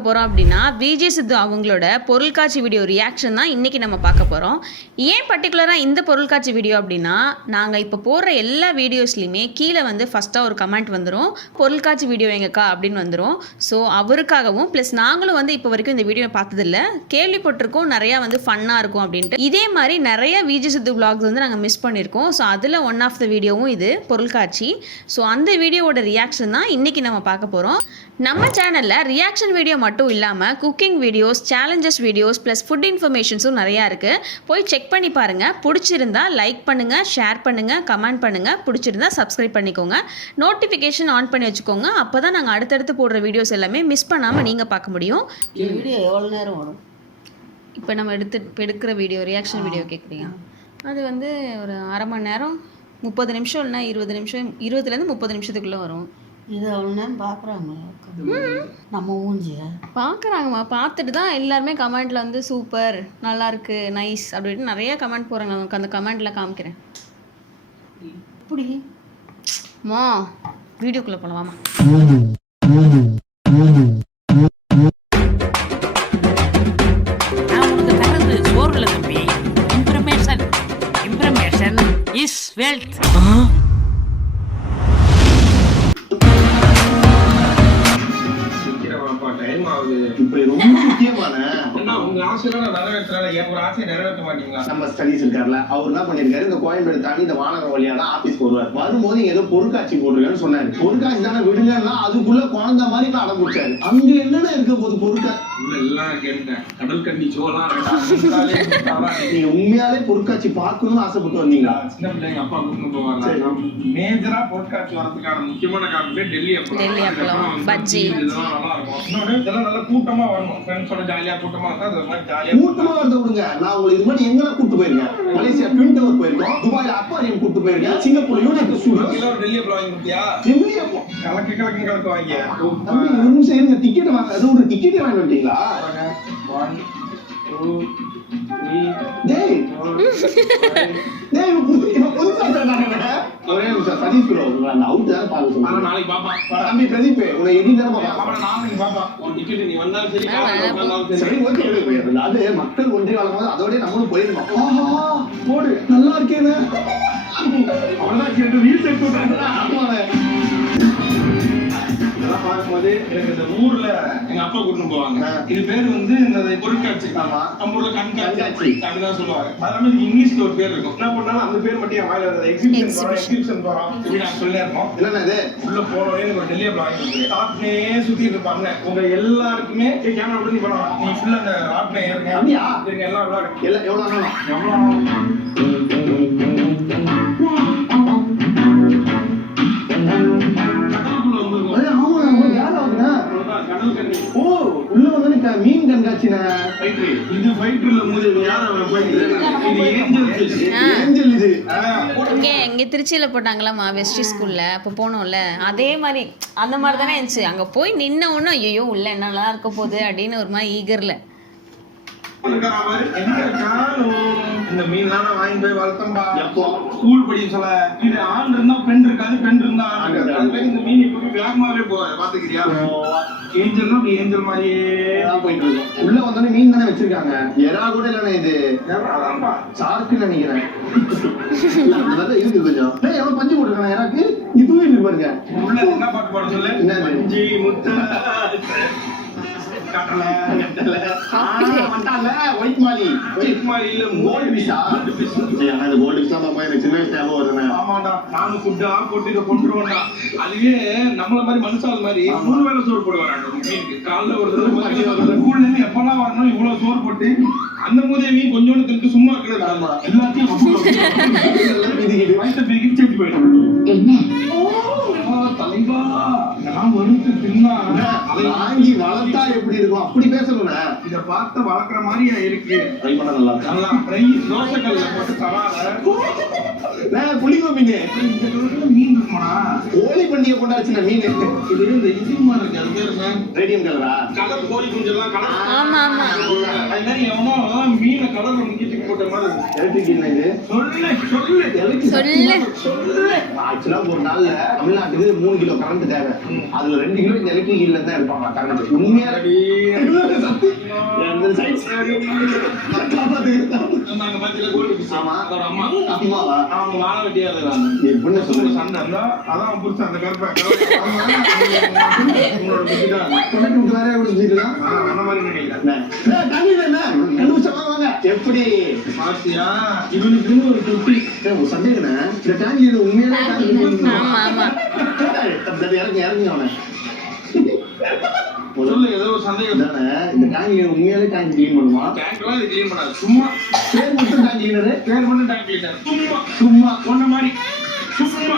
பார்க்க போகிறோம் அப்படின்னா விஜய் சித்து அவங்களோட பொருள்காட்சி வீடியோ ரியாக்ஷன் தான் இன்றைக்கி நம்ம பார்க்க போகிறோம். ஏன் பர்டிகுலராக இந்த பொருள்காட்சி வீடியோ அப்படின்னா, நாங்கள் இப்போ போடுற எல்லா வீடியோஸ்லையுமே கீழே வந்து ஃபஸ்ட்டாக ஒரு கமெண்ட் வந்துடும், பொருள்காட்சி வீடியோ எங்கக்கா அப்படின்னு வந்துடும். ஸோ அவருக்காகவும் ப்ளஸ் நாங்களும் வந்து இப்போ வரைக்கும் இந்த வீடியோ பார்த்ததில்ல, கேள்விப்பட்டிருக்கோம் நிறையா வந்து ஃபன்னாக இருக்கும் அப்படின்ட்டு. இதே மாதிரி நிறைய விஜய் சித்து vlogs வந்து நாங்கள் மிஸ் பண்ணியிருக்கோம். ஸோ அதில் ஒன் ஆஃப் த வீடியோவும் இது பொருள்காட்சி. ஸோ அந்த வீடியோவோட ரியாக்ஷன் தான் இன்றைக்கி நம்ம பார்க்க போகிறோம். நம்ம சேனலில் ரியாக்ஷன் வீடியோ மட்டும் இல்லாமல் cooking videos, challenges videos plus food இன்ஃபர்மேஷன்ஸும் நிறையா இருக்குது. போய் செக் பண்ணி பாருங்கள். பிடிச்சிருந்தா லைக் பண்ணுங்கள், ஷேர் பண்ணுங்கள், கமெண்ட் பண்ணுங்கள். பிடிச்சிருந்தா சப்ஸ்கிரைப் பண்ணிக்கோங்க, நோட்டிஃபிகேஷன் ஆன் பண்ணி வச்சுக்கோங்க. அப்போ தான் நாங்கள் அடுத்தடுத்து போடுற வீடியோஸ் எல்லாமே மிஸ் பண்ணாமல் நீங்கள் பார்க்க முடியும். வீடியோ எவ்வளோ நேரம் வரும்? இப்போ நம்ம எடுக்கிற வீடியோ ரியாக்ஷன் வீடியோ கேட்குறீங்க, அது வந்து ஒரு அரை மணி நேரம், 30 நிமிஷம் இல்லைனா 20 நிமிஷம், 20லேருந்து 30 நிமிஷத்துக்குள்ளே வரும். இது அவ்வளோ நேரம் பார்க்குறாங்களா? நம்ம ஊஞ்சிய பார்க்குறாங்கம்மா. பார்த்துட்டு தான் எல்லாருமே கமெண்ட்டில் வந்து சூப்பர், நல்லாயிருக்கு, நைஸ் அப்படின்னு நிறைய கமெண்ட் போகிறாங்க. நமக்கு அந்த கமெண்ட்டில் காமிக்கிறேன். இப்படி மா வீடியோக்குள்ளே போகலாமா? is wealth. நம்ம ஸ்டடீஸ் இருக்கார்ல, அவர் என்ன பண்ணிருக்காரு, இந்த கோயம்பேடு தாண்டி இந்த வானகர் வழியா தான் ஆபீஸ் வருவார். வரும்போது ஏதோ பொருட்காட்சி போட்டிருக்கான்னு சொன்னாரு. பொருட்காட்சி தானே விடுங்கன்னா அதுக்குள்ள குழந்தை மாதிரி அடம் பிடிச்சாரு. அங்க என்னென்ன இருக்க போது பொருட்காட்சி? கடல் கண்ணி சோளம். நீங்க உண்மையாலே பொருட்காட்சி பார்க்கணும்னு ஆசைப்பட்டு வந்தீங்களா? சின்ன பிள்ளைங்க அப்பா கூட்டிட்டு போவாங்க. மேஜரா பொருட்காட்சி வரதுக்கான முக்கியமான காரணம் டெல்லி அப்பளம், பஜ்ஜி. இதெல்லாம் நல்லா இருக்கும். இன்னொன்னு இதெல்லாம் நல்ல கூட்டமா வரணும். ஃப்ரெண்ட்ஸோட ஜாலியா கூட்டமா இருந்தா அது மாதிரி ஜாலியா கூட்டமா வரத விடுங்க. நான் உங்களுக்கு இது மாதிரி எங்கெல்லாம் கூட்டு போயிருக்கேன். மலேசியா ட்வின் டவர் போயிருக்கோம், துபாயில அக்வாரியம் கூட்டு போயிருக்கேன், சிங்கப்பூர் யூனிட் ஸ்டூடியோ. எல்லாரும் டெல்லி அப்பளம் வாங்கி கொடுத்தியா? டெல்லி அப்பளம் கலக்கு வாங்கி. ஒரு நிமிஷம் இருங்க, டிக்கெட் வாங்க. அது ஒரு டிக்கெட் வாங்கி வந்துட்டீங்களா? 1 2 3 டேய் டேய் புதுசா சொன்னானே. ஒரே நிமிஷம் சதீஷ் ப்ரோ, நான் அவுட் தான் பாக்க சொன்னேன். நாளைக்கு பாப்பா. தம்பி பிரதீப், உன்னை எடி தான பாப்பா. அவன நாளைக்கு பாப்பா. ஒரு டிக்கெட் நீ வந்தாலும் சரி, வந்தாலும் சரி. சரி ஓகே ஓகே. அது மக்கள் ஒன்றி வாழும்போது அதோட நம்மளும் போயிடணும். ஆஹா போடு, நல்லா இருக்கேனே. அவளதான் கேட்டு ரீல்ஸ் எடுத்து விட்டாங்க. ஆமாவே இதெல்லாம் பார்க்கும்போது எனக்கு இந்த ஊர்ல எங்க அப்பா கூட்டிட்டு போவாங்க. இது பேர் வந்து இந்த பொருட்காட்சி. ஆமா, நம்ம ஊர்ல கண்காட்சி அப்படிதான் சொல்லுவாங்க. அதனால இங்கிலீஷ்ல ஒரு பேர் இருக்கும். என்ன பண்ணாலும் அந்த பேர் மட்டும் என் வாயில வருது. எக்ஸிபிஷன் போறோம் இப்படி நான் சொல்லியே இருக்கோம். என்னன்னா இது உள்ள போனோடனே எனக்கு ஒரு டெல்லி அப்பளம் வாங்கி கொடுத்து ராட்னே சுத்திட்டு இருப்பாங்க. உங்க எல்லாருக்குமே கேமரா விட்டு நீ போனோம், நீ ஃபுல்லா அந்த ராட்னே ஏறுங்க. அப்படியா? இருங்க எல்லாம் விளையாடு. எல்லாம் எவ்வளவு உள்ள வந்து மீன் கண்காட்சினா இது ஃபைட்டர்ல மூணு யார ஃபைட்டர். இது ஏஞ்சல் ஃபிஷ். ஏஞ்சல் இது இங்கே திருச்சியில் போட்டாங்களாம்மா வெஸ்டி ஸ்கூலில். அப்போ போனோம்ல, அதே மாதிரி அந்த மாதிரி தானே இருந்துச்சு. அங்கே போய் நின்ன ஒன்றும் ஐயோ உள்ள என்னெல்லாம் இருக்க போகுது அப்படின்னு ஒரு மாதிரி ஈகரில் இந்த மீன்லாம் வாங்கி போய் வளர்த்தம்பா. எப்போ ஸ்கூல் படிக்க சொல்ல இது ஆண் இருந்தா பெண் இருக்காது, பெண் இருந்தா ஆண் இருக்காது. இந்த மீன் இப்ப வேகமாவே போவாது. பாத்துக்கிறியா? ஏஞ்சல்னா அப்படி ஏஞ்சல் மாதிரியே தான் போயிட்டு இருக்கும். உள்ள வந்தோடனே மீன் தானே வச்சிருக்காங்க. எறா கூட இல்லைன்னா இது சார்க்குன்னு நினைக்கிறேன். இருக்கு கொஞ்சம் எவ்வளவு பஞ்சு போட்டுருக்காங்க எறாக்கு. இதுவும் இருக்கு பாருங்க. உள்ள என்ன பாட்டு பாட சொல்லு. பஞ்சு முட்டை அதுவே நம்மள மாதிரி மனுஷால் மாதிரி 3 வேளை சோறு போடுவாங்க. காலைல ஒரு ஸ்கூல்ல இருந்து எப்பெல்லாம் வரணும் இவ்வளவு சோறு போட்டு அந்த மூதேவி கொஞ்சோண்டு திட்டு சும்மா இருக்கிறது எல்லாத்தையும் வயிற்று பிரிக்கிட்டு செஞ்சு போயிடும். தலைவா நான் வறுத்து தின்னா அதை வாங்கி வளர்த்தா எப்படி இருக்கும் அப்படி பேசணும்னா இத பார்த்து வளர்க்குற மாதிரியா இருக்கு. ட்ரை பண்ண நல்லா நல்லா ட்ரை. தோசைக்கல்ல போட்டு தவால புளிங்க மீன் மீன் இருக்குமாடா? கோழி பண்டிகை கொண்டாச்சுன மீன் இது இந்த இதுமா இருக்கு, அது பேர் என்ன? ரேடியம் கலரா கலர் கோழி குஞ்செல்லாம் கலர். ஆமா ஆமா அது மாதிரி எவனோ மீனை கலர்ல முக்கிட்டு போட்ட மாதிரி இருக்கு. எலக்ட்ரிக் என்ன இது சொல்லு ஆக்சுவலா ஒரு நாள்ல தமிழ்நாட்டுக்கு 3 கிலோ கரண்ட் தேவை. அதுல 2 கிலோ இந்த எலக்ட்ரிக் இல்ல தான் இருப்பாங்க கரண்ட். உண்மையா நாங்க பாத்தீங்க கோழி குஞ்சு. ஆமா. அதோட அம்மா அம்மாவா? அவங்க வாழை வெட்டியா இருக்காங்க. எப்படின்னு சொல்லுங்க சொல்லுங்க. சண்டை இருந்தா அதான் புடிச்ச அந்த கருப்பை உங்களோட புத்திதான் கொண்டாட்டி விட்டு வேற எப்படி செஞ்சுக்கலாம்? அந்த மாதிரி நினைக்கிறேன். எப்படி பாத்தியா இவனுக்குன்னு ஒரு தொட்டி. ஒரு சந்தேகண்ணே, இந்த டேங்க் இது உண்மையான ஆமா ஆமா இறங்குங்க அவனை சொல்லு ஏதோ ஒரு சந்தேகம். தானே இந்த டேங்க் உண்மையாலே டேங்க் கிளீன் பண்ணுமா? டேங்க்லாம் இது கிளீன் பண்ணாது, சும்மா பேர் மட்டும் டேங்க் கிளீனரு. பேர் மட்டும் டேங்க் கிளீனர். சும்மா சும்மா சொன்ன மாதிரி சும்மா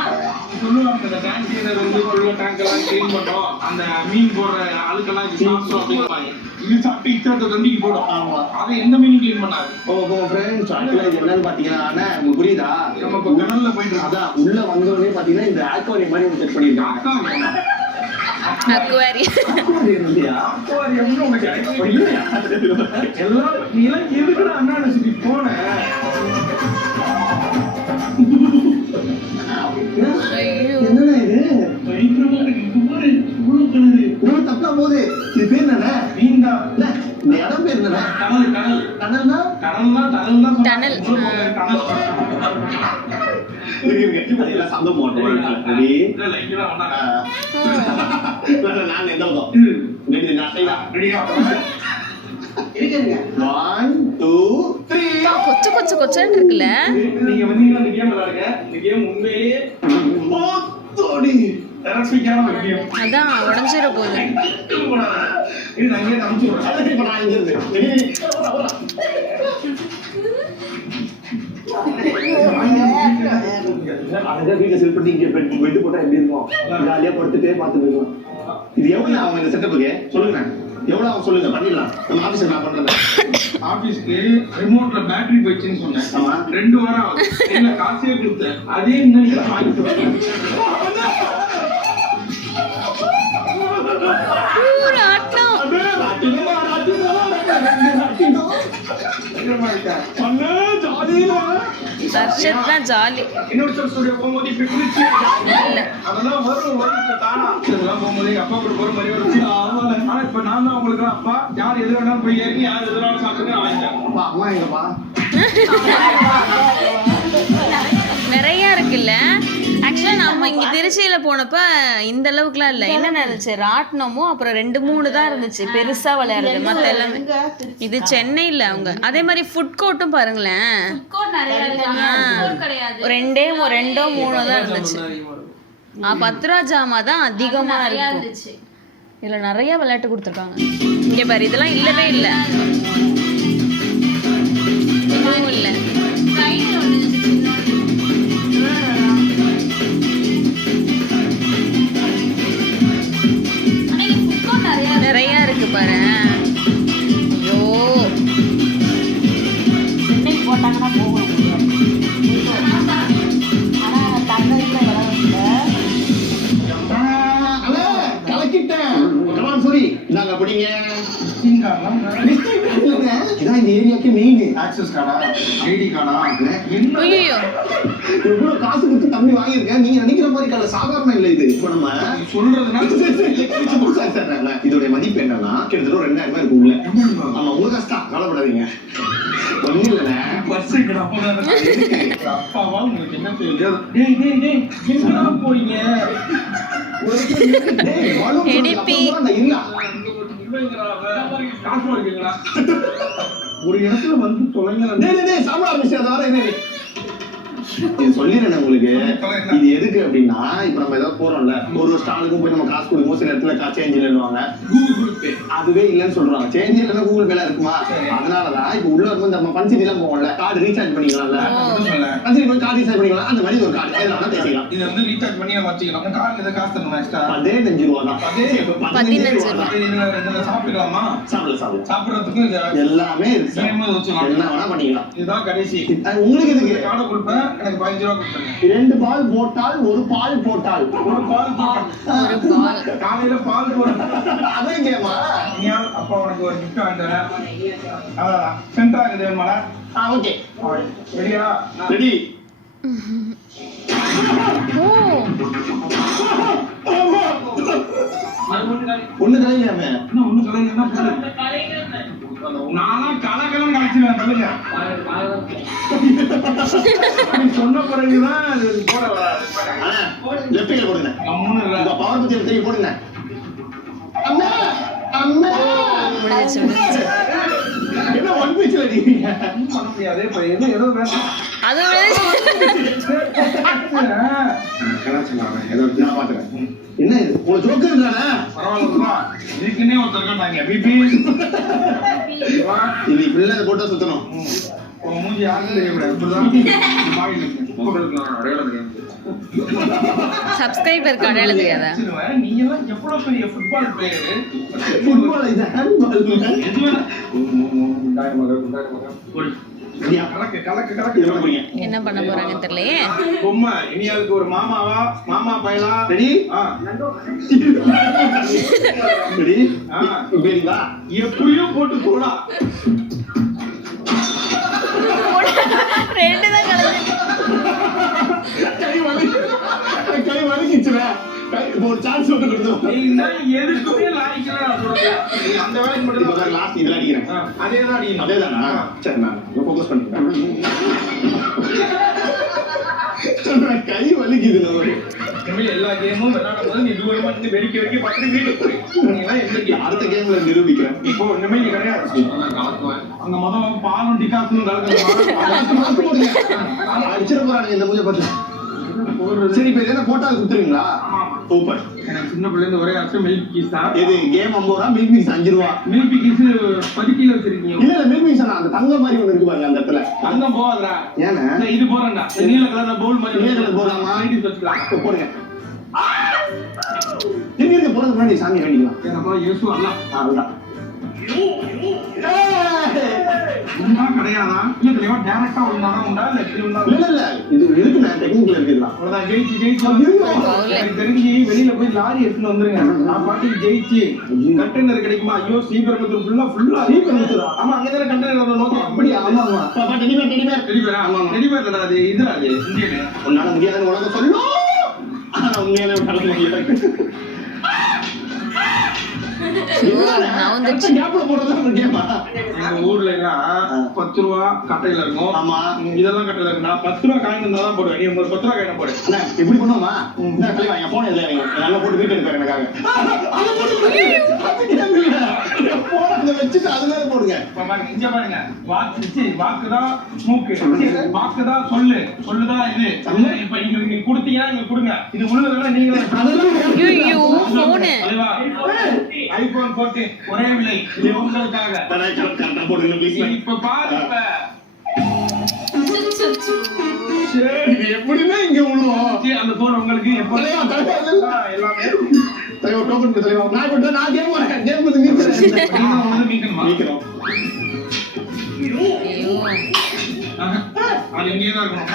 சொல்லுவாங்க. இந்த டேங்க் கிளீனர் வந்து உள்ள டேங்க் எல்லாம் கிளீன் பண்ணோம், அந்த மீன் போடுற அழுக்கெல்லாம் இது சாப்பிடும் அப்படின்பாங்க. இது சாப்பிட்டு இத்தனை தண்டிக்கு போடும். ஆமா. அதை எந்த மீனும் கிளீன் பண்ணாது. ஃப்ரெண்ட்ஸ் ஆக்சுவலா இது என்னன்னு பாத்தீங்கன்னா அண்ணா, உங்களுக்கு புரியுதா? நம்ம இப்போ கடல்ல போயிட்டு இருக்கோம். அதான் உள்ள வந்தோடனே பாத்தீங்கன்னா இந்த ஆக்வாரியம் மாதிரி செட் பண்ணிருக்காங்க. அக்வாரியம் ஆக்வாரியம் இல்லையா? அக்வாரியம்னு உனக்கு எல்லாம் நீ எல்லாம் எதுக்குடா அண்ணா நினைச்சிட்டு போன? ஐயோ என்னண்ணா இது? பயங்கரமா இருக்கு. இது பாரு, இவ்வளவு கலரு. இன்னும் தப்பா போகுது. இது பேர் என்னண்ணே? மீன் தான். இல்ல, இந்த இடம் பேர் என்னண்ணே? கடல் கடல் கடல்னா? கடல்னா டனல். டனல். டனல். இருக்கு. அதெல்லாம் சந்தம் போட்டோம். ரெடி? இல்ல இல்ல இங்க தான் வந்தாங்க. நான் எந்த பக்கம்? ரெடி நான் செய்யலாம். ரெடியா? இருக்குங்க. 1 2 3 கொச்சு கொச்சு கொச்சன்னு இருக்குல்ல. நீங்க வந்தீங்கன்னா இந்த கேம் விளையாடுங்க. இந்த கேம் உண்மையிலேயே தோடி தரஸ்பிக்கான ஒரு கேம். அதான் உடஞ்சிட போகுது. இது நான் இங்கே அனுப்பிச்சுடுறேன். இப்ப நான் இங்க இருந்து அழகா வீட்டுல செல் பண்ணி இங்க பெட் போட்டா எப்படி இருக்கும்? ஜாலியா படுத்துட்டே பார்த்துட்டு இருக்கலாம். இது எவ்வளவு அவங்க இந்த செட்டப்புக்கு சொல்லுங்க. எவ்வளவு அவங்க சொல்லுங்க, பண்ணிடலாம். நம்ம ஆபீஸ்ல நான் பண்றேன். ஆபீஸ்க்கு ரிமோட்ல பேட்டரி போயிடுச்சுன்னு சொன்னேன். ஆமா. 2 வாரம் ஆகுது. என்ன காசே கொடுத்தேன். அதே இன்னைக்கு வாங்கிட்டு வரேன். ஆட்டம் தர்ஷத் தான் ஜாலி. இன்னொரு ஸ்டுடியோ போகும்போது இப்படி குளிச்சு அதெல்லாம் வரும் தானா இதெல்லாம் போகும்போது எங்க அப்பா கூட போற மாதிரி வருச்சு. ஆனா இப்ப நான் தான் உங்களுக்கு அப்பா. யார் எது வேணாலும் போய் ஏறி யார் எது வேணாலும் சாப்பிட்டு வாங்கிட்டேன். அப்பா அம்மா எங்கப்பா? நிறைய இருக்குல்ல. ஆக்சுவலா நம்ம இங்க திருச்சியில போனப்ப இந்த அளவுக்குலாம் இல்ல. என்ன நடந்துச்சு, ராட்டினமும் அப்புறம் 2-3 தான் இருந்துச்சு பெருசா விளையாடுறது. மத்த எல்லாமே இது சென்னையில. அவங்க அதே மாதிரி ஃபுட் கோர்ட்டும் பாருங்களேன், 2-3 தான் இருந்துச்சு. 10 ரூபா ஜாமா தான் அதிகமா இருந்துச்சு. இதுல நிறைய விளையாட்டு கொடுத்துருக்காங்க. இங்க பாரு, இதெல்லாம் இல்லவே இல்ல. இதுவும் இல்ல. நிறைய இருக்கு பாரு. ஐயோ சென்னைக்கு போட்டாங்கன்னா போகணும். ஆனால் தங்கத்தில் அண்ணா, கலக்கிட்டேன். Come on sorry. நாங்க படிங்க. இதான் இந்த ஏரியாக்கு மெயின். ஆக்சஸ் கார்டா ஐடி கார்டா என்ன ஐயோ இவ்வளவு காசு கொடுத்து தம்பி வாங்கியிருக்கேன். நீங்க நினைக்கிற மாதிரி கடை சாதாரண இல்லை இது. இப்ப நம்ம சொல்றதுனால இதோட மதிப்பு என்னன்னா கிட்டத்தட்ட 2000 ரூபாய் இருக்கும் உள்ள. ஆமா, உங்க கஷ்டம், கவலைப்படாதீங்க. ஒண்ணும் இல்லைண்ணே. பஸ் அப்பாவா உங்களுக்கு என்ன தெரியாது. டேய் டேய் டேய் எங்கடா போறீங்க? டேய், வாழும் எடுப்பி. நான் இல்ல. காசு வாங்கிங்களா? ஒரு இடத்துல வந்து தொலைங்க. டேய் சாப்பிட ஆரம்பிச்சு அதை வர என்ன இது சொல்லிடுறேன் உங்களுக்கு. இது எதுக்கு அப்படின்னா, இப்ப நம்ம ஏதாவது போறோம்ல, ஒரு ஸ்டாலுக்கும் போய் நம்ம காசு கொடுக்கும் சில இடத்துல சேஞ்ச் இல்லைன்னுவாங்க. கூகுள் பே அதுவே இல்லைன்னு சொல்றாங்க. சேஞ்ச் இல்லைன்னா கூகுள் பேல இருக்குமா? அதனாலதான் இப்ப உள்ள இருக்கும் நம்ம பன்சிட்டி எல்லாம் போவோம்ல, கார்டு ரீசார்ஜ் பண்ணிக்கலாம்ல. பன்சிட்டி போய் கார்டு ரீசார்ஜ் பண்ணிக்கலாம். அந்த மாதிரி ஒரு கார்டு எதுனா தேய்க்கலாம். இதை வந்து ரீசார்ஜ் பண்ணி நம்ம வச்சுக்கலாம். கார்டு எதை காசு தரணும் எக்ஸ்ட்ரா? 15 ரூபா தான். 15 ரூபா. இதுல சாப்பிட்டுக்கலாமா? சாப்பிடலாம். சாப்பிடுறதுக்கு எல்லாமே இருக்கு. கேம் வச்சுக்கலாம். என்ன வேணா பண்ணிக்கலாம். இதுதான் கடைசி. உங்களுக்கு எதுக்கு? கார்டை கொடுப்பேன், எனக்கு 15 ரூபா கொடுத்துருங்க. 2 பால் போட்டால் ஒரு பால் போட்டால் ஒரு பால் போட்டேன். காலையில பால் போட்டேன். அதே கேமா அப்பா உனக்கு ஒரு gift வாங்கிட்டு வரேன். அவ்வளவுதான். சென்டரா இருக்குது வேணுமாடா? ஓகே ரெடியா? ரெடி. ஒண்ணு கலையிலாமே இன்னும் ஒண்ணு கலையில நானா கலக்கலம் கலைச்சிருவேன். சொல்லுங்க. சொன்ன பிறகுதான் அது போட வராது. லெஃப்ட் கையில போடுங்க. கம்முன்னு இல்ல. உங்க பவர் பத்தி தெரியும் போடுங்க. அம்மா அம்மா என்ன ஒன் பீச்ல அடிக்கிறீங்க? பண்ண முடியாது. இப்ப ஏதோ வேணும். அது நான் பாத்துறேன். என்ன இது உங்க ஜோக்கர்ன்றானே? பரவாயில்ல. இதுக்குன்னே ஒருத்தர் இருக்காங்க. பிபி இது பிள்ளை போட்டோ சுத்தணும். உன் மூஞ்சி யாருக்கும் தெரியக்கூடாது. இப்படிதான் பாக்கெட்ல இருக்கு. அடையாளம் தெரியாது. சப்ஸ்கிரைபருக்கு அடையாளம் தெரியாதா? நீங்க எல்லாம் எவ்வளவு பெரிய ஃபுட்பால் பிளேயர். ஃபுட்பால் இது ஹேண்ட்பால். எது வேணா கலக்கு என்ன பண்ண போறாங்கன்னு தெரியலையே. பொம்மை இனியாவுக்கு ஒரு மாமா பயலா. ரெடி ரெடி வெரிவா எப்படியோ போட்டு போடா. ரெண்டு தான் கலந்து. கை வலிக்கிச்சுடா. ஒரு சான்ஸ் வந்து கொடுத்தோம். எதுக்குமே லாய்க்கல. அந்த வேலைக்கு மட்டும் இப்ப லாஸ்ட் இதுல அடிக்கிறேன். அதேதான் அடிக்கணும். அதேதானா? சரி நான் ஃபோக்கஸ் பண்ணிக்கிறேன். கை வலிக்குது நம்ம. இனிமேல் எல்லா கேமும் விளையாடும் போது நீ தூரமா இருந்து வெடிக்க பார்த்து வீட்டுக்கு போய் அடுத்த கேம்ல நிரூபிக்கிறேன். இப்போ இனிமேல் நீ கிடையாது. அங்க மொதல் பாலும் டிகாசனும் அடிச்சிட போறானுங்க இந்த மூஞ்ச பார்த்து. சரி இப்ப என்ன போட்டா கொடுத்துருவீங்களா? சூப்பர். எனக்கு சின்ன பிள்ளைல இருந்து ஒரே ஆசை மில்க் கீஸ் தான். இது கேம் 50 ரூபா, மில்க் மிக்ஸ் 5 ரூபா. மில்க் கீஸ் 10 கிலோ வச்சிருக்கீங்க. இல்ல மில்க் மிக்ஸ் அந்த தங்க மாதிரி ஒண்ணு இருக்கு பாருங்க அந்த இடத்துல. தங்கம் போகாதடா. ஏன்னா இது போறேன்டா. நீல கலர்ல பவுல் மாதிரி நீல கலர் போடாமா? ஐடிஸ் வச்சுக்கலாம். போடுங்க. நீங்க போறது முன்னாடி சாமி வேண்டிக்கலாம். ஏன்னா இயேசு அல்லாஹ். அவ்வளவுதான். உண்டா கிடையாதா? இல்ல தெளிவா டைரக்டா விழுந்தாதான் உண்டா இல்ல எப்படி விழுந்தா? இல்ல இது இருக்குண்ணா டெக்னிக்கல் இருக்குதான். அவ்வளவுதான் ஜெயிச்சு எனக்கு தெரிஞ்சு வெளியில போய் லாரி எடுத்துட்டு வந்துருங்க. நான் பாட்டுக்கு ஜெயிச்சு கண்டெய்னர் கிடைக்குமா? ஐயோ ஸ்ரீபெரும்புத்தூர் ஃபுல்லா ஸ்ரீபெரும்புத்தூரா? ஆமா அங்கதானே கண்டெய்னர் நோக்கி. அப்படியா? ஆமா ஆமா. பாப்பா டெடிபேர். ஆமா டெலிவரி அது இதுல அது இந்தியன். உன்னால முடியாதுன்னு உனக்கு சொல்லும். ஆனா உண்மையிலே உன்னால முடியாது. எங்க ஊர்ல எல்லாம் 10 ரூபா கட்டையில இருக்கும். ஆமா இதெல்லாம் கட்டையில இருக்கு. நான் 10 ரூபா காயின் இருந்தா தான் போடுவேன். நீ ஒரு 10 ரூபா காயின் போடு. எப்படி பண்ணுவோமா? போன இதுல நல்லா போட்டு வீட்டு எடுப்பாரு எனக்காக. வச்சுட்டு அதுல போடுங்க. இங்க பாருங்க. வாக்குதான் மூக்கு, வாக்குதான் சொல்லுதான் இது. இப்ப நீங்க கொடுத்தீங்கன்னா நீங்க கொடுங்க. இது உள்ளதெல்லாம் நீங்க ஐபோன் 14 ஒரே விலை உங்களுக்காக. இப்ப பாருங்க எப்படின்னா இங்க விழுவோம். அந்த போன் உங்களுக்கு எல்லாமே நான் கேம் அது இங்கேதான் இருக்கணும்.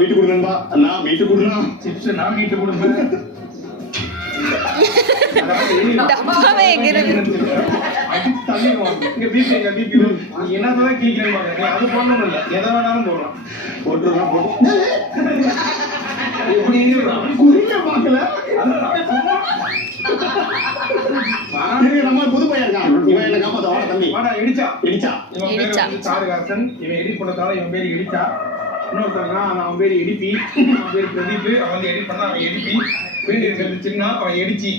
வீட்டு கொடுக்கணும்பா. நான் வீட்டு கொடுக்கலாம். சிப்ஸ் நான் வீட்டு கொடுப்பேன். டப்பாவே எகிறது. என்னதான் கேட்கிறேன் அது போடணும் இல்ல எதை வேணாலும் போடலாம். போட்டுலாம் எப்படி பாக்கல நம்ம புது பையன் இருக்கான். இவன் என்ன காப்பாத்த வாடா தம்பி. வாடா இடிச்சா. இடிச்சா. இவன் பேரு சாருகாசன். இவன் எடிட் பண்ணதால இவன் பேரு இடிச்சா. இன்னொருத்தா அவன் பேரு எடிப்பி. அவன் பேரு பிரதீப். அவன் வந்து எடிட் பண்ணா அவன் எடிப்பி. வீடு இருக்கிறது சின்ன அவன் எடிச்சி.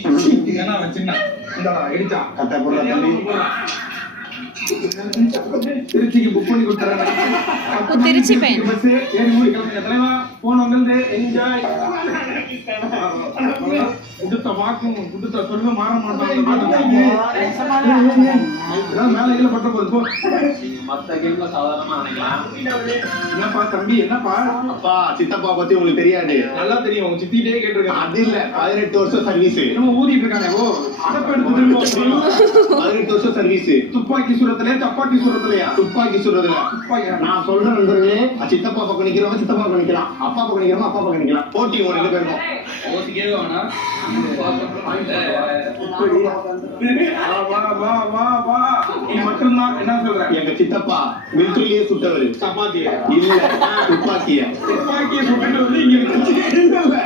ஏன்னா அவன் சின்ன இந்த எடிச்சா கட்ட போடுற தம்பி. திருச்சிக்கு புக் பண்ணி கொடுத்துறேன். திருச்சி பையன். பஸ் ஏறி ஊருக்கு கிளம்புங்க. தலைவா போன் வந்து என்ஜாய். குடுத்த வாக்கும் குடுத்த சொல்லுங்க மாற மாட்டாங்க மேல கீழே பட்ட போது போ. மத்த கேம்ல சாதாரணமா நினைக்கலாம். என்னப்பா தம்பி என்னப்பா? அப்பா சித்தப்பா பத்தி உங்களுக்கு தெரியாது. நல்லா தெரியும், உங்க சித்திட்டே கேட்டிருக்காங்க. அது இல்ல 18 வருஷம் சர்வீஸ். நம்ம ஊதிட்டு இருக்காங்க. ஓ அடப்பு எடுத்து திரும்ப 18 வருஷம் சர்வீஸ். துப்பாக்கி சுரத்திலே சப்பாத்தி சுரத்திலையா? துப்பாக்கி சுடுறதுல நான் சொல்றேன் நண்பர்களே, சித்தப்பா பக்கம் நிக்கிறவங்க சித்தப்பா பக்கம் நிக்கலாம், அப்பா பக்கம் நிக்கிறவங்க அப்பா பக்கம் நிக்கலாம். போட்டி ஒரு 2 பேருக்கும். வா வா வா வா நீ மட்டும்தான் என்ன சொல்ற? எங்க சித்தப்பா மிலிட்டரியிலேயே சுட்டவர். சப்பாத்திய இல்ல துப்பாக்கிய. துப்பாக்கிய சுட்டுட்டு வந்து இங்க இல்ல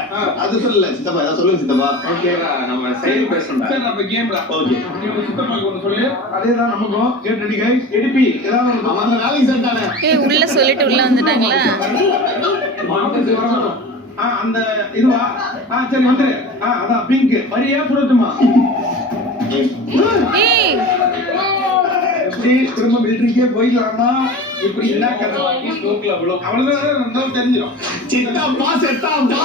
அது சொல்லல சித்தப்பா. ஏதாவது சொல்லுங்க சித்தப்பா. ஓகே நம்ம செயல் பேசணும். சரி நம்ம கேம்ல ஓகே நீ ஒரு சித்தப்பாக்கு ஒன்னு சொல்லு. அதேதான் நமக்கும். Gate ready guys. எடுப்பி ஏதாவது ஒரு அவங்க வேலைக்கு செட்டானே. ஏய் உள்ள சொல்லிட்டு உள்ள வந்துட்டாங்களா? அந்த இதுவா சரி வந்துரு. அதான் பிங்க் வரியா சுரட்டுமா? ஏய் எப்படி திரும்ப மிலிட்டரிக்கே போயிடலாம்னா இப்படி என்ன கதை வாங்கி ஸ்டோக்ல அவ்வளவு அவ்வளவுதான் நல்லா தெரிஞ்சிடும். சித்தப்பா செட்டாப்பா.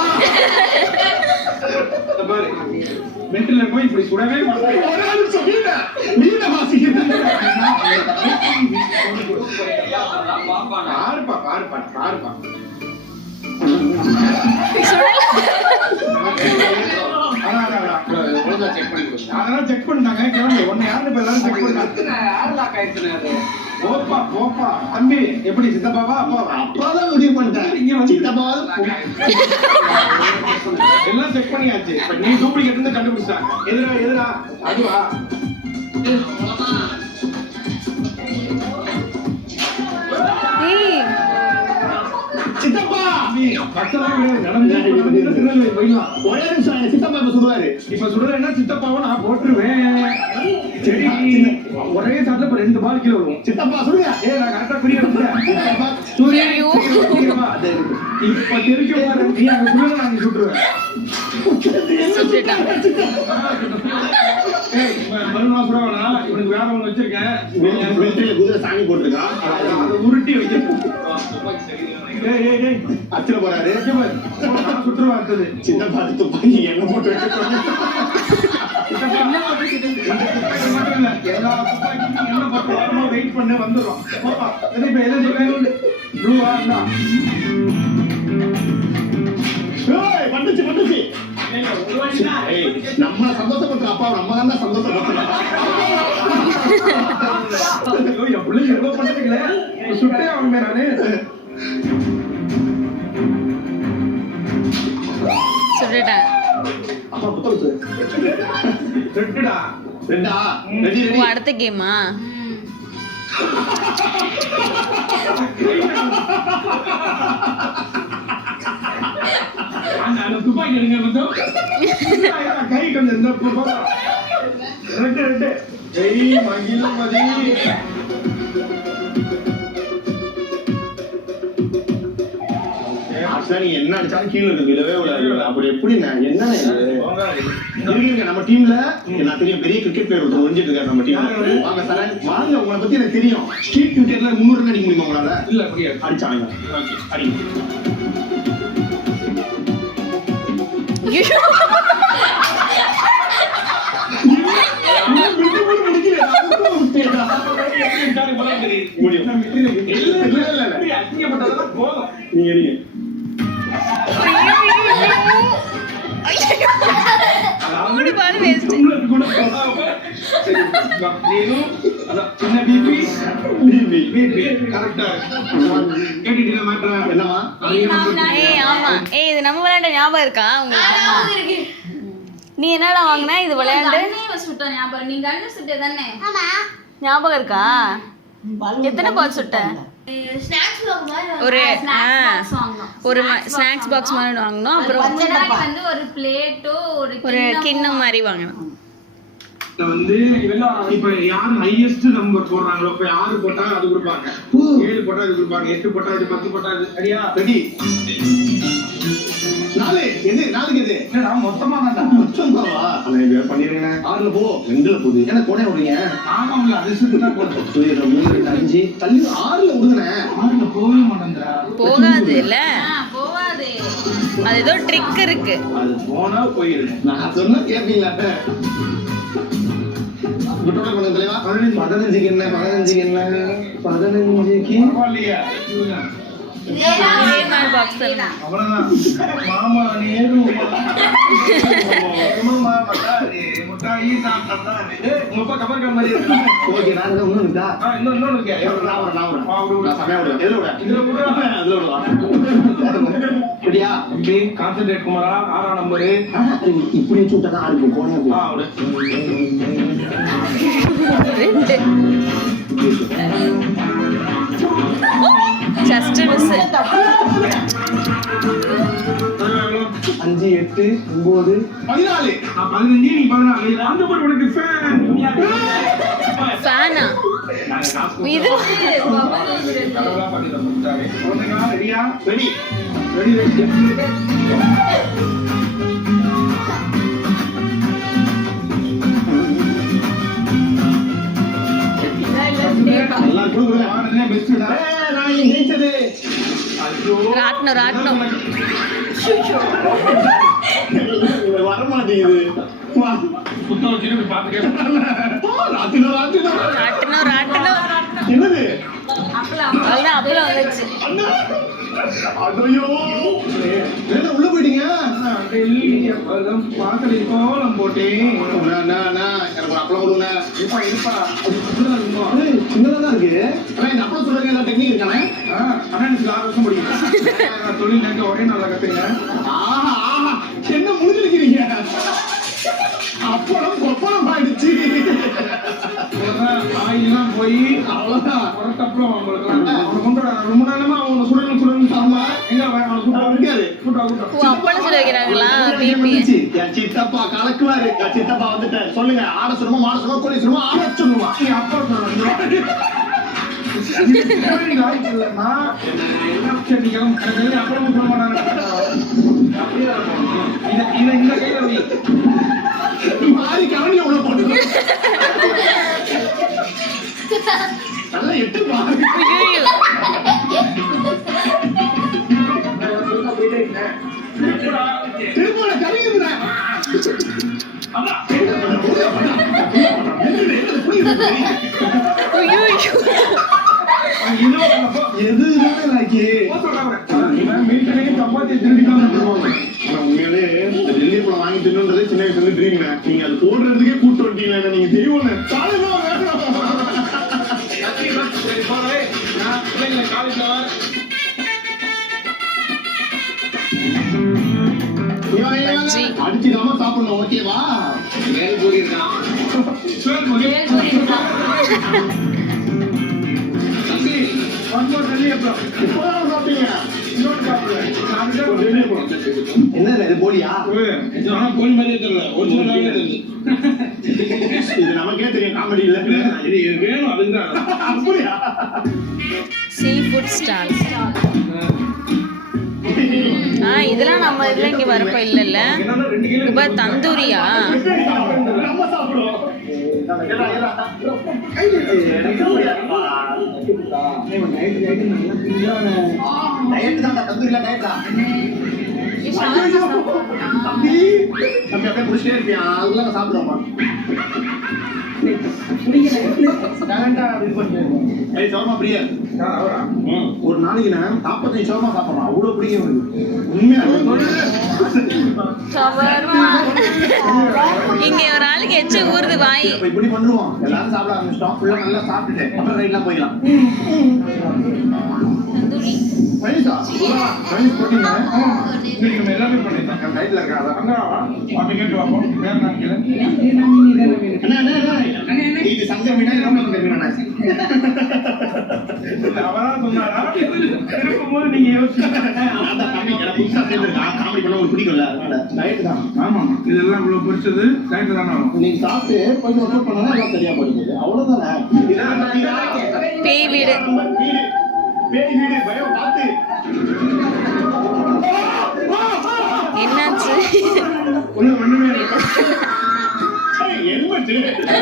பாரு மிலிட்டரியில போய் இப்படி சுடவே மாட்டாங்க. ஒரே நிமிஷம் நீங்க வாசிக்கிறது. பாருப்பா பாருப்பா பாருப்பா அதெல்லாம் செக் பண்ணிட்டாங்க. கிளம்பி ஒன்னு யாருன்னு இப்ப எல்லாரும் செக் பண்ணிட்டாங்க. போப்பா போப்பா தம்பி எப்படி சித்தப்பாவா அப்பாவா? அப்பாதான் முடிவு பண்ணிட்டேன். இங்க வந்து சித்தப்பா எல்லாம் செக் பண்ணியாச்சு. நீ டூப்ளிகேட் இருந்து கண்டுபிடிச்சாங்க. எதுரா எதுரா அதுவா? ஏய் சித்தப்பா நீ பக்கத்துல நடந்து திருநெல்வேலி போயிடலாம். ஒரே நிமிஷம் சித்தப்பா இப்ப சொல்லுவாரு. இப்ப சொல்றேன்னா சித்தப்பாவை நான் போட்டுருவேன். சரி ஒரே சாட்ல இப்ப 2 பால் கீழே வரும். சித்தப்பா சொல்லுங்க. நான் கரெக்டா புரிய வச்சேன். ஐயோ. இப்ப தெரிவிக்க பாரு. நீ அங்க சொல்லுங்க நான் சுட்டுருவேன். சுட்டுட்டாங்க. மறுநாள் சுடவேணா இவனுக்கு வேற ஒண்ணு வச்சிருக்கேன். மிலிட்டரியில குதிரை சாணி போட்டிருக்கான். அதை உருட்டி வைக்க அச்சுல போறாரு. நான் சுற்றுவா அடுத்தது. சித்தப்பா துப்பாக்கி என்ன போட்டு வச்சிருக்காங்க. மட்டும் இல்ல எல்லா துப்பாக்கியும் என்ன போட்டு வரணும் வெயிட் பண்ணி வந்துடும். இப்ப எதை சொல்லுங்க ப்ளூவா இருந்தா வந்துச்சு வந்துச்சு. நம்ம சந்தோஷப்பட்ட அப்பா நம்ம தான் சந்தோஷப்பட்டோம். என் பிள்ளை எவ்வளவு பண்ணதுல சுட்டே அவங்க நானு சுட்டுட்டாங்க. அப்பா புத்தகம் ரெட்டுடா ரெண்டா ரெடி ஓ ரெடி. அடுத்த கேமா? அந்த துப்பாக்கி எடுங்க கொஞ்சம். கை கொஞ்சம் இந்த ரெண்டு ரெண்டு. ஜெய் மகிழ்மதி. நீ என்ன அடிச்சாலும் கீழே இருக்கு விழவே விடாது. அப்படி எப்படி என்ன இருக்கு நம்ம டீம்ல நான் தெரியும் பெரிய கிரிக்கெட் பிளேயர் ஒருத்தர் ஒழிஞ்சிட்டு இருக்காரு நம்ம டீம்ல. வாங்க சார் வாங்க. உங்களை பத்தி எனக்கு தெரியும். ஸ்ட்ரீட் கிரிக்கெட்ல 300 ரன் அடிக்க முடியுமா உங்களால? இல்ல முடியாது. அடிச்சாங்க. ஓகே அடிங்க. இது நம்ம விளையாண்ட ஞாபகம் இருக்கா உங்களுக்கு? நீ என்னடா வாங்கினா இது விளையாண்டு ஞாபகம் இருக்கா? எத்தனை பால் சுட்ட? ஒரு ஸ்நாக்ஸ் பாக்ஸ் மாதிரி வாங்கணும். அப்புறம் ஒரு கிண்ணம் மாதிரி வாங்கணும். வந்து இப்ப யாரு ஹையஸ்ட் நம்பர் போடுறாங்களோ இப்ப 6 போட்டா அது கொடுப்பாங்க, 7 போட்டா அது கொடுப்பாங்க, 8 போட்டா அது, 10 போட்டா அது. சரியா? ரெடி. 4 எது 4 எது? என்னடா மொத்தமா தான்டா. மொத்தமாவா? அண்ணே இத பண்ணிருங்க. 6ல போ. 2ல போகுது. என்ன கோணே விடுறீங்க? ஆமாங்க அது சுத்தமா போடு. 3 2 5 தள்ளி 6ல விடுங்கண்ணே. 6ல போவே மாட்டேங்கடா. போகாது இல்ல? போவாது. அது ஏதோ ட்ரிக் இருக்கு. அது போனா போயிருக்கு. நான் சொன்னா கேப்பீங்களா? விட்டோட பண்ணுங்க தலைவா. 15க்கு என்ன? 15க்கு பரவாயில்லையா? பாக்ஸ் எல்லாம் அவ்வளவுதான். மாமா நேரு முட்டாயி சாப்பிட்டா உங்க அப்பா கபர்கார் மாதிரி இருக்கா? ஓகே, நான் இன்னும் இருக்கா? இன்னொன்னு இருக்கே. நான் வரேன். நான் சமையா விடுவேன். எதுல விட? இதுல கூட அதுல விடுவா. சரியா? இப்படி கான்சென்ட்ரேட் குமாரா 6ஆம் நம்பரு. இப்படி சுட்டதான் ஆளுக்கு கோணையா போகும். அவரு ஜஸ்ட் மிஸ். 5, 8, 9, 14. 15 நீ 14. அந்த போய் உனக்கு ஃபேன். ஃபேனா இது? கடவுளா பண்ணிடலாம். சரி. ஓகேங்களா? ரெடியா? ரெடி. Ready ready. நல்லா கொடுங்க. ஆனே பெஸ்ட்டா. நான் ஜெயிச்சது. ஐயோ. ராட்னம். வர மாட்டேங்குது. புத்தகம் வச்சுட்டு பாத்துக்க. ராட்டனம். என்னது? அவ்வளவுதான், அப்பளம் வந்துச்சு. ஐயோ, உள்ள போயிட்டீங்க. பாக்கடி கோலம் போட்டேன். எனக்கு அப்பளம் கொடுங்க. இருப்பா. சின்னதான் இருக்கு. இந்த அப்பளம் சொல்றதுக்கு ஏதாவது டெக்னிக் இருக்கானே? ஆனா எனக்கு 6 வருஷம் படிக்கிறேன். தொழில் நேரத்தை ஒரே நல்லா கத்துங்க. ஆஹா, என்ன முடிஞ்சிருக்கிறீங்க? அப்பளம் கொப்பளம் ஆயிடுச்சு. ஆயிலாம் போய் அவ்வளவுதான். அப்புறம் அவங்களுக்கு கொண்டு ரொம்ப நேரமா அவங்க சுடணும் சாமா எங்க அவனை இருக்காரு. அப்பளம் சொல்ல வைக்கிறாங்களா? என் சித்தப்பா கலக்குவாரு. என் சித்தப்பா வந்துட்டாரு. சொல்லுங்க, ஆட சொல்லுமா, மாட சொல்லுமா, கோழி சொல்லுமா, ஆட சொல்லுமா? நீங்க அப்பா சொல்லுங்க. அப்புறம் சொல்ல மாட்டாங்க. இந்த கையில மாறி கவனி எவ்வளவு போட்டு நல்லா 8 பாரு. திருப்பூர கவிங்க. எதுதானே லாக்கி சப்பாத்தி திருடிக்காம உண்மையிலே டெல்லி பழம் வாங்கி தின்னுன்றதே சின்ன வயசுல ட்ரீம். நீங்க அது போடுறதுக்கே கூட்டு வந்துட்டீங்களா? நீங்க தெய்வம். அடிச்சுக்காம சாப்பிடணும். ஓகேவா? என்ன இது போலியா? கோழி மாதிரியே தெரியல. இது நமக்கே தெரியும், காமெடி இல்ல. வேணும் அதுதான். அப்படியா? See food stalls. இதெல்லாம் நம்ம இதுல இங்க வரப்ப இல்லல்ல. இப்ப தந்தூரியா? நம்ம சாப்பிடுவோம். ஒரு நாளைக்கு நான் 45 சவர்மா சாப்பிடுறேன். அவ்வளவு பிடிக்கும் உண்மையா. இங்க ஒரு ஆளுக்கு எச்ச ஊறுது வாய். இப்படி பண்ணுவோம். எல்லாரும் சாப்பிட ஆரம்பிச்சிட்டோம். ஃபுல்லா நல்லா சாப்பிட்டுட்டு அப்புறம் ரைட்லாம் போயிடலாம். தந்தூரி ரைட்டா? ரைட் போட்டீங்க. இன்னைக்கு நம்ம எல்லாமே பண்ணிட்டோம். ரைட்ல இருக்காதா? அங்க வா. அப்படி கேட்டு வாப்போம். வேற நான் கேளு. இது சங்க மீனா ரொம்ப மீனா? அவரா சொன்னாரா? இருக்கும்போது நீங்க யோசிச்சு காமெடி பண்ண உங்களுக்கு பிடிக்கும்ல, அதனால டயட் தான். ஆமா, இதெல்லாம் இவ்வளவு பொரிச்சது டயட் தானே வரும். நீங்க சாப்பிட்டு போயிட்டு ஒர்க் பண்ணா எல்லாம் சரியா போயிடுது. அவ்வளவுதானே. பேய் வீடு. பேய் வீடு பயம் பார்த்து. என்னாச்சு? ஒண்ணுமே இல்லை. ஹெல்மெட் விழுந்துருச்சு.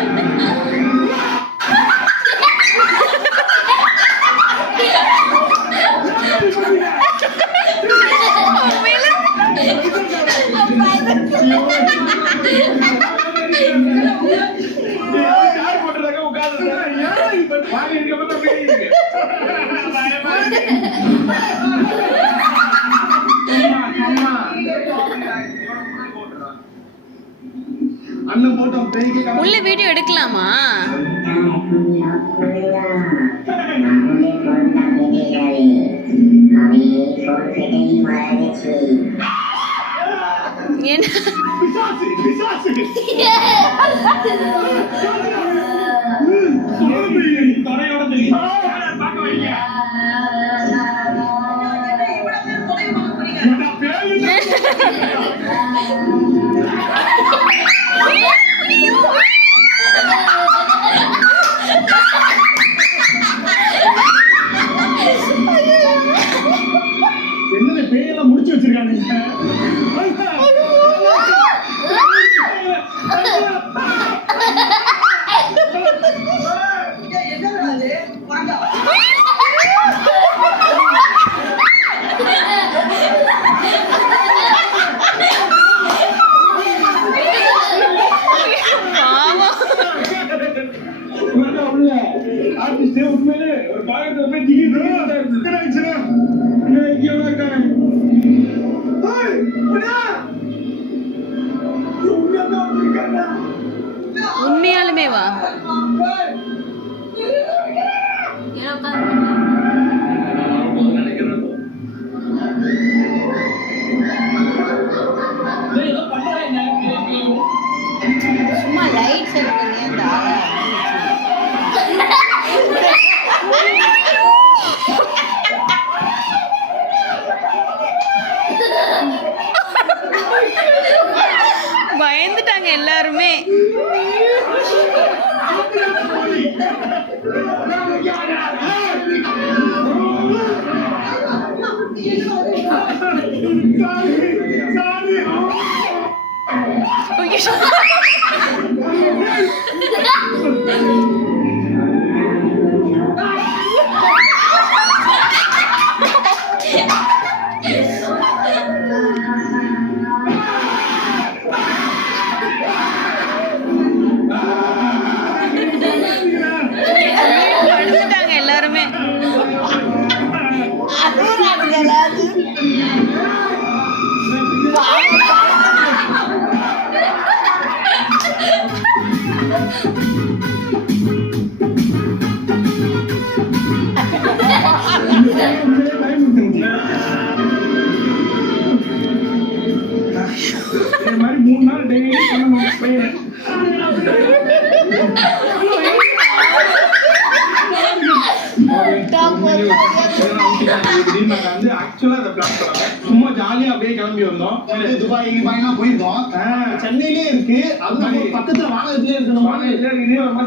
பாரு இதுக்கப்புறம் தான் பேய் இருக்கு. சும்மா. அண்ணன் போட்டோம் பேய்க்கு உள்ள வீடியோ எடுக்கலாமா? என்ன பிசாசு பிசாசு தொடையோட தெரியும் பார்க்க வைங்க. என்னது பேயெல்லாம் முடிச்சு வச்சிருக்கானுங்க. உள்ள ஆர்டிஸ்ட் உண்மையிலே ஒரு பாகத்தை போய் திகிட்டு இருந்துச்சுன்னா இங்கே இருக்காங்க. உண்மையாலுமே வா? சும்மா லைட் செட் பண்ணி அந்த ஆளை பயந்துட்டாங்க எல்லாருமே. பயந்துட்டாங்க எல்லாருமே. இந்த மாதிரி 3 நாள் டெய்லி பண்ணணும் பையன். சும்மா ஜாலியா அப்படியே கிளம்பி வந்தோம். துபாய் கிபாய்லாம் போயிருக்கோம். சென்னையிலே இருக்கு. அது நம்ம பக்கத்துல வானகத்திலே இருக்கணுமா?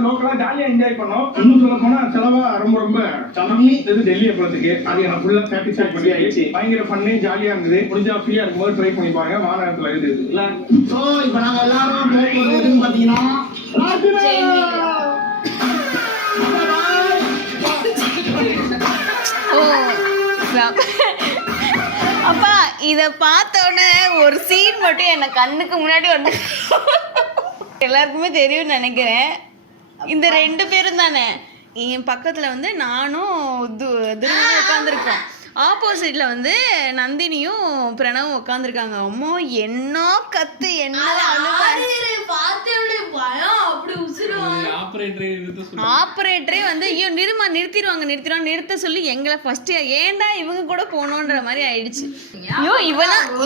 லோக்கலா ஜாலியா என்ஜாய் பண்ணோம். இன்னும் சொல்ல போனா செலவா ரொம்ப ரொம்ப கம்மி. இது டெல்லி போறதுக்கு அது எனக்கு ஃபுல்லா சாட்டிஸ்ஃபை பண்ணி ஆயிடுச்சு. பயங்கர பண்ணி ஜாலியா இருந்தது. முடிஞ்சா ஃப்ரீயா இருக்கும்போது ட்ரை பண்ணி பாருங்க. வானகத்துல இருக்குது இல்ல. சோ இப்போ நாங்க எல்லாரும் போறது எதுன்னு பாத்தீங்கன்னா ஓ அப்பா இதை பார்த்தோன்னே ஒரு சீன் மட்டும் என்ன கண்ணுக்கு முன்னாடி வந்து எல்லாருக்குமே தெரியும்னு நினைக்கிறேன். இந்த 2 பேரும் தானே என் பக்கத்தில் வந்து நானும் துருவனும் உட்காந்துருக்கோம். ஆப்போசிட்டில் வந்து நந்தினியும் பிரணவும் உட்காந்துருக்காங்க. அம்மா என்ன கத்து என்ன ஆப்ரேட்டரே வந்து ஐயோ நிறுத்திடுவாங்க நிறுத்த சொல்லி எங்களை ஃபர்ஸ்ட் ஏன்டா இவங்க கூட போனோன்ற மாதிரி ஆயிடுச்சு. ஐயோ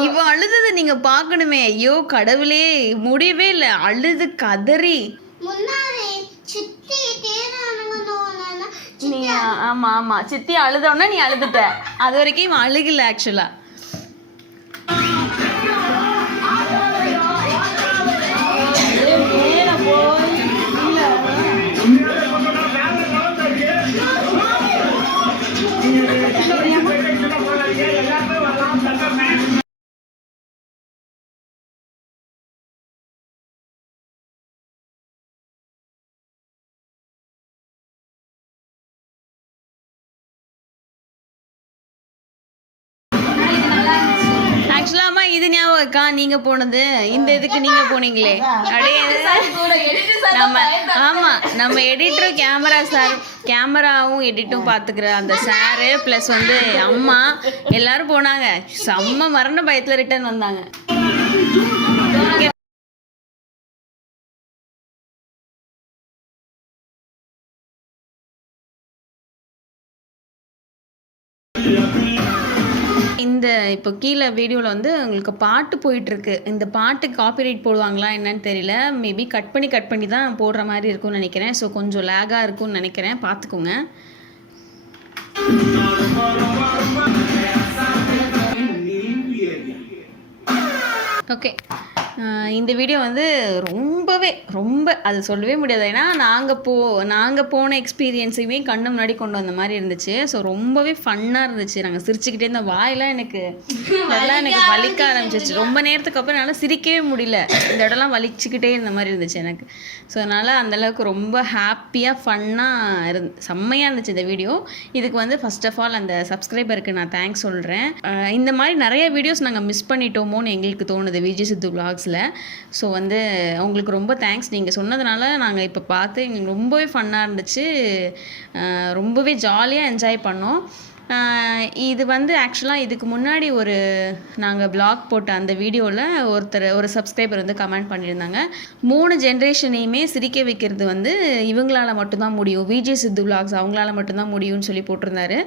இவ அழுதது நீங்க பார்க்கணுமே. ஐயோ கடவுளே முடியவே இல்லை. அழுது கதறி நீ ஆமா ஆமா சித்தி அழுதோன்னா நீ அழுதுட்ட. அது வரைக்கும் இவன் அழுகல ஆக்சுவலா. இது ஞாபகம் இருக்கா நீங்க போனது இந்த இதுக்கு நீங்க போனீங்களே அப்படியே நம்ம எடிட்டரும் கேமராவும் எடிட்டும் பாத்துக்கிற அந்த சாரு பிளஸ் வந்து அம்மா எல்லாரும் போனாங்க. செம்ம மரண பயத்துல ரிட்டர்ன் வந்தாங்க. இந்த இப்போ கீழே வீடியோவில் வந்து உங்களுக்கு பாட்டு போயிட்டுருக்கு. இந்த பாட்டு காப்பிரைட் போடுவாங்களா என்னன்னு தெரியல. மேபி கட் பண்ணி தான் போடுற மாதிரி இருக்கும்னு நினைக்கிறேன். ஸோ கொஞ்சம் லேகாக இருக்கும்னு நினைக்கிறேன், பார்த்துக்கோங்க. ஓகே, இந்த வீடியோ வந்து ரொம்ப அது சொல்லவே முடியாது. ஏன்னா நாங்கள் போன எக்ஸ்பீரியன்ஸையுமே கண்ணு முன்னாடி கொண்டு வந்த மாதிரி இருந்துச்சு. ஸோ ரொம்பவே ஃபன்னாக இருந்துச்சு. நாங்கள் சிரிச்சுக்கிட்டே இந்த வாயெல்லாம் எனக்கு வலிக்க ஆரம்பிச்சிச்சு. ரொம்ப நேரத்துக்கு அப்புறம் என்னால் சிரிக்கவே முடியல. இந்த இடம்லாம் வலிச்சுக்கிட்டே இருந்த மாதிரி இருந்துச்சு எனக்கு. ஸோ அதனால் அந்தளவுக்கு ரொம்ப ஹாப்பியாக ஃபன்னாக செம்மையாக இருந்துச்சு இந்த வீடியோ. இதுக்கு வந்து ஃபர்ஸ்ட் ஆஃப் ஆல் அந்த சப்ஸ்கிரைபருக்கு நான் தேங்க்ஸ் சொல்கிறேன். இந்த மாதிரி நிறைய வீடியோஸ் நாங்கள் மிஸ் பண்ணிட்டோமோன்னு எங்களுக்கு தோணுது விஜய் சித்து vlogsல. ஸோ வந்து உங்களுக்கு ரொம்ப தேங்க்ஸ். நீங்கள் சொன்னதுனால நாங்கள் இப்போ பார்த்து எங்களுக்கு ரொம்பவே ஃபன்னாக இருந்துச்சு. ரொம்பவே ஜாலியாக என்ஜாய் பண்ணோம். இது வந்து ஆக்சுவலாக இதுக்கு முன்னாடி நாங்கள் vlog போட்ட அந்த வீடியோவில் ஒரு சப்ஸ்கிரைபர் வந்து கமெண்ட் பண்ணியிருந்தாங்க. 3 ஜென்ரேஷனையுமே சிரிக்க வைக்கிறது வந்து இவங்களால மட்டும்தான் முடியும், விஜய் சித்து vlogs அவங்களால மட்டும்தான் முடியும்னு சொல்லி போட்டிருந்தாரு.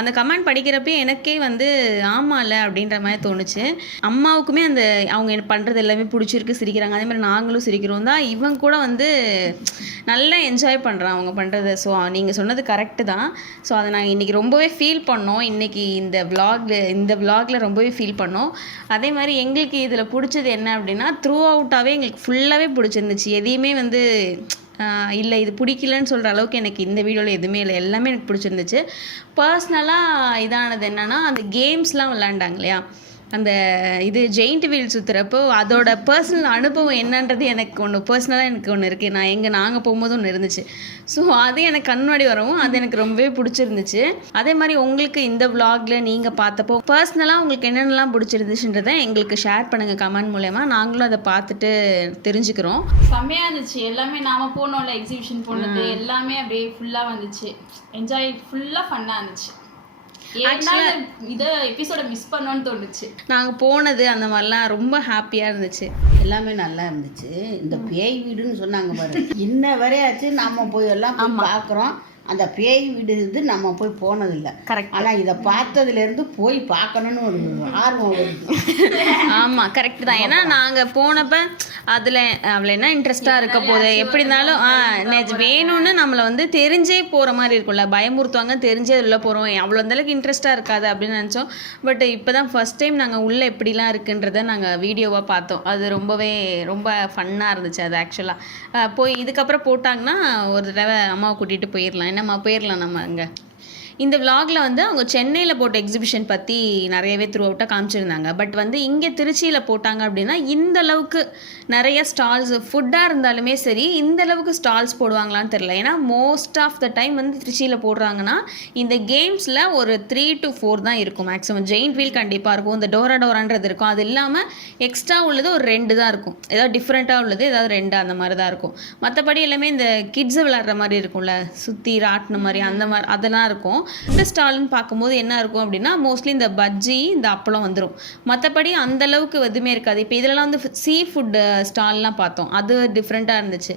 அந்த கமெண்ட் படிக்கிறப்பே எனக்கே வந்து ஆமாம்ல அப்படின்ற மாதிரி தோணுச்சு. அம்மாவுக்குமே அவங்க பண்ணுறது எல்லாமே பிடிச்சிருக்கு, சிரிக்கிறாங்க. அதே மாதிரி நாங்களும் சிரிக்கிறோம் தான். இவங்க கூட வந்து நல்லா என்ஜாய் பண்ணுறான் அவங்க பண்ணுறது. ஸோ நீங்கள் சொன்னது கரெக்டு தான். ஸோ அதை நாங்கள் இன்றைக்கி ரொம்பவே ஃபீல் பண்ணோம். இன்றைக்கி இந்த vlogல ரொம்பவே ஃபீல் பண்ணோம். அதே மாதிரி எங்களுக்கு இதில் பிடிச்சது என்ன அப்படின்னா, த்ரூ அவுட்டாகவே எங்களுக்கு ஃபுல்லாகவே பிடிச்சிருந்துச்சு. எதையுமே வந்து இல்லை இது பிடிக்கலன்னு சொல்கிற அளவுக்கு எனக்கு இந்த வீடியோவில் எதுவுமே இல்லை, எல்லாமே எனக்கு பிடிச்சிருந்துச்சு. பர்சனலாக இதானது என்னென்னா, அந்த கேம்ஸ்லாம் விளாண்டாங்க இல்லையா, அந்த இது ஜெயிண்ட் வீல் சுற்றுறப்போ அதோட பர்சனல் அனுபவம் என்னன்றது எனக்கு ஒன்று இருக்குது. நாங்கள் போகும்போது ஒன்று இருந்துச்சு. ஸோ அது எனக்கு கண்ணுடி வரவும் அது எனக்கு ரொம்பவே பிடிச்சிருந்துச்சு. அதே மாதிரி உங்களுக்கு இந்த vlogல நீங்கள் பார்த்தப்போ பர்சனலாக உங்களுக்கு என்னென்னலாம் பிடிச்சிருந்துச்சுன்றதை எங்களுக்கு ஷேர் பண்ணுங்கள் கமெண்ட் மூலமா. நாங்களும் அதை பார்த்துட்டு தெரிஞ்சுக்கிறோம். செம்மையாக இருந்துச்சு. எல்லாமே நாம் போனோம்ல, எக்ஸிபிஷன் போனது எல்லாமே அப்படியே ஃபுல்லாக வந்துச்சு. என்ஜாய் ஃபுல்லாக ஃபன்னாக இருந்துச்சு. இதை எபிசோட மிஸ் பண்ணோன்னு தோணுச்சு. நாங்கள் போனது அந்த மாதிரிலாம் ரொம்ப ஹாப்பியாக இருந்துச்சு. எல்லாமே நல்லா இருந்துச்சு. இந்த பேய் வீடுன்னு சொன்னாங்க பாரு, இன்ன வரையாச்சு நாம போய் எல்லாம் பார்க்குறோம். அந்த பேய் வீடு இது நம்ம போய் போனதில்லை. கரெக்ட். ஆனால் இதை பார்த்ததுலேருந்து போய் பார்க்கணுன்னு ஒரு ஆர்வம் வருது. ஆமாம், கரெக்ட் தான். ஏன்னா நாங்கள் போனப்போ அதில் அவளை என்ன இன்ட்ரெஸ்ட்டாக இருக்க போகுது, எப்படி இருந்தாலும் வேணும்னு நம்மளை வந்து தெரிஞ்சே போகிற மாதிரி இருக்கும்ல, பயமுறுத்துவாங்க, தெரிஞ்சே உள்ள போகிறோம், அவ்வளோ அந்தளவுக்கு இன்ட்ரெஸ்ட்டாக இருக்காது அப்படின்னு நினச்சோம். பட் இப்போ தான் ஃபஸ்ட் டைம் நாங்கள் உள்ளே எப்படிலாம் இருக்குன்றதை நாங்கள் வீடியோவாக பார்த்தோம். அது ரொம்ப ஃபன்னாக இருந்துச்சு. அது ஆக்சுவலாக போய் இதுக்கப்புறம் போட்டாங்கன்னா ஒரு தடவை அம்மாவை கூட்டிகிட்டு போயிடலாம். என்னம்மா போயிடலாம் நம்ம அங்கே. இந்த vlogல வந்து அவங்க சென்னையில் போட்ட எக்ஸிபிஷன் பற்றி நிறையவே த்ரூ அவுட்டாக காமிச்சிருந்தாங்க. பட் வந்து இங்கே திருச்சியில் போட்டாங்க அப்படின்னா இந்த அளவுக்கு நிறைய ஸ்டால்ஸ் ஃபுட்டாக இருந்தாலுமே சரி இந்த அளவுக்கு ஸ்டால்ஸ் போடுவாங்களான்னு தெரியல. ஏன்னா மோஸ்ட் ஆஃப் த டைம் வந்து திருச்சியில் போடுறாங்கன்னா இந்த கேம்ஸில் ஒரு 3 to 4 தான் இருக்கும் மேக்ஸிமம். ஜெயிண்ட் வீல் கண்டிப்பாக இருக்கும், இந்த டோரான்றது இருக்கும். அது இல்லாமல் எக்ஸ்ட்ரா உள்ளது ஒரு 2 தான் இருக்கும். ஏதாவது டிஃப்ரெண்ட்டாக உள்ளது ஏதாவது 2 அந்த மாதிரி தான் இருக்கும். மற்றபடி எல்லாமே இந்த கிட்ஸ் விளாட்ற மாதிரி இருக்கும்ல, சுற்றி ராட்டின மாதிரி அந்த மாதிரி அதெல்லாம் இருக்கும். இந்த ஸ்டால்னு பார்க்கும்போது என்ன இருக்கும் அப்படின்னா, மோஸ்ட்லி இந்த பஜ்ஜி இந்த அப்பளம் வந்துடும். மற்றபடி அந்தளவுக்கு எதுவுமே இருக்காது. இப்போ இதெல்லாம் வந்து சீ ஃபுட் ஸ்டால்லாம் பார்த்தோம், அது டிஃப்ரெண்ட்டாக இருந்துச்சு.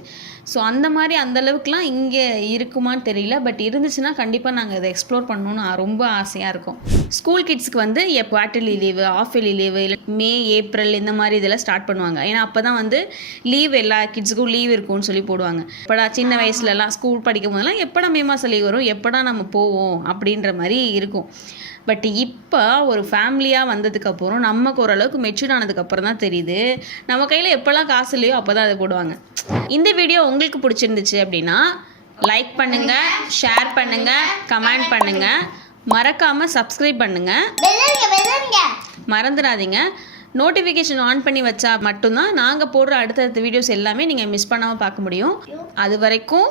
ஸோ அந்த மாதிரி அந்தளவுக்குலாம் இங்கே இருக்குமான்னு தெரியல. பட் இருந்துச்சுன்னா கண்டிப்பாக நாங்கள் அதை எக்ஸ்ப்ளோர் பண்ணணும்னு ரொம்ப ஆசையாக இருக்கும். ஸ்கூல் கிட்ஸ்க்கு வந்து quarterly leave, half yearly leave, இல்லை மே, ஏப்ரல் இந்த மாதிரி இதெல்லாம் ஸ்டார்ட் பண்ணுவாங்க. ஏன்னா அப்போ தான் வந்து லீவ் எல்லா கிட்ஸுக்கும் லீவ் இருக்கும்னு சொல்லி போடுவாங்க. எப்படா சின்ன வயசுலலாம் ஸ்கூல் படிக்கும் போதெல்லாம் எப்படா மே மாதம் லீவ் வரும், எப்படா நம்ம போவோம் அப்படின்ற மாதிரி இருக்கும். பட் இப்போ ஒரு ஃபேமிலியாக வந்ததுக்கப்புறம் நமக்கு ஓரளவுக்கு மெச்சூர் ஆனதுக்கப்புறம் தான் தெரியுது நம்ம கையில் எப்போல்லாம் காசு இல்லையோ அப்போ தான் அதை போடுவாங்க. இந்த வீடியோ உங்களுக்கு பிடிச்சிருந்துச்சு அப்படின்னா லைக் பண்ணுங்கள், ஷேர் பண்ணுங்கள், கமெண்ட் பண்ணுங்கள், மறக்காமல் சப்ஸ்கிரைப் பண்ணுங்கள், மறந்துடாதீங்க. நோட்டிஃபிகேஷன் ஆன் பண்ணி வச்சா மட்டும்தான் நாங்கள் போடுற அடுத்தடுத்த வீடியோஸ் எல்லாமே நீங்கள் மிஸ் பண்ணாமல் பார்க்க முடியும். அது வரைக்கும்